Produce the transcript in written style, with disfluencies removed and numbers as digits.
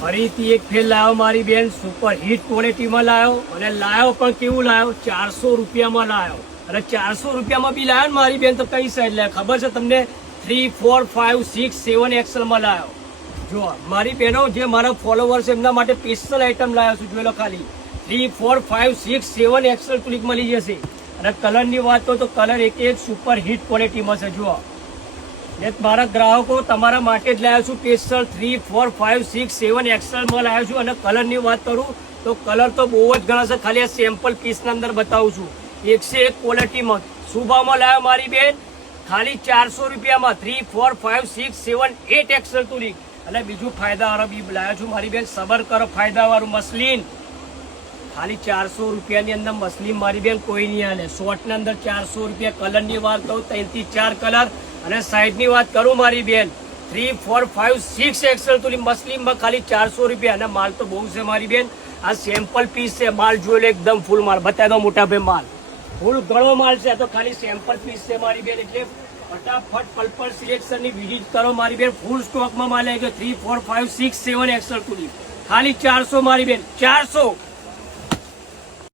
ફરીથી એક ફેર લાવ્યો મારી બેન, સુપર હિટ ક્વોલિટીમાં લાવ્યો અને લાવ્યો પણ કેવું લાવ્યો, 400 રૂપિયામાં લાવ્યો. અને 400 રૂપિયામાં બી લાવ્યો ને મારી બેન તો કઈ સાઈઝ લાવ્યો ખબર છે તમને? 3, 4, 5, 6, 7 XL માં લાવ્યો. જો મારી બહેનો જે મારા ફોલોવર્સ એમના માટે સ્પેશિયલ આઈટમ લાવ્યો છું. જોઈ લો ખાલી 3, 4, 5, 6, 7 XL ક્લિક મળી જશે. અને કલરની વાત તો કલર એક સુપર હિટ ક્વોલિટીમાં છે. જુઓ ને મારા ગ્રાહકો તમારા માટે જ લાવ્યો છું સ્પેશિયલ 3, 4, 5, 6, 7 XL માં લાવ્યો છું. અને કલરની વાત કરું તો કલર તો બહુ જ ઘણા છે. ખાલી આ સેમ્પલ પીસના અંદર બતાવું છું. 101 ક્વોલિટીમાં શું ભાવમાં લાવ્યો મારી બેન? ખાલી 400 રૂપિયામાં 3, 4, 5, 6, 7, 8 XL તુલિક. અને બીજું ફાયદાવાળો બી લાવ્યો છું મારી બેન, સબર કરો ફાયદાવાળું મસલીન. ખાલી 400 રૂપિયાની અંદર મસલીન મારી બેન કોઈ નહીં હાલે. શોર્ટના અંદર 400 રૂપિયા. કલરની વાત કહું 3 થી 4 કલર. અને સાઈડની વાત કરું મારી બેન 3, 4, 5, 6 XL તુલી મસલીનમાં ખાલી 400 રૂપિયા. અને માલ તો બહુ છે મારી બેન. આ સેમ્પલ પીસ છે. માલ જોઈ લો એકદમ ફૂલ માલ. બતાવી દો મોટા ભાઈ માલ ફૂલ ઘણો માલ છે. આ તો ખાલી સેમ્પલ પીસ છે મારી બેન. એટલે ફટાફટ પલ્પલ સિલેક્શનની વિઝિટ કરો મારી બેન. ફૂલ સ્ટોકમાં માલ આવી ગયો 3, 4, 5, 6, 7 XL તુલી ખાલી 400 મારી બેન, 400.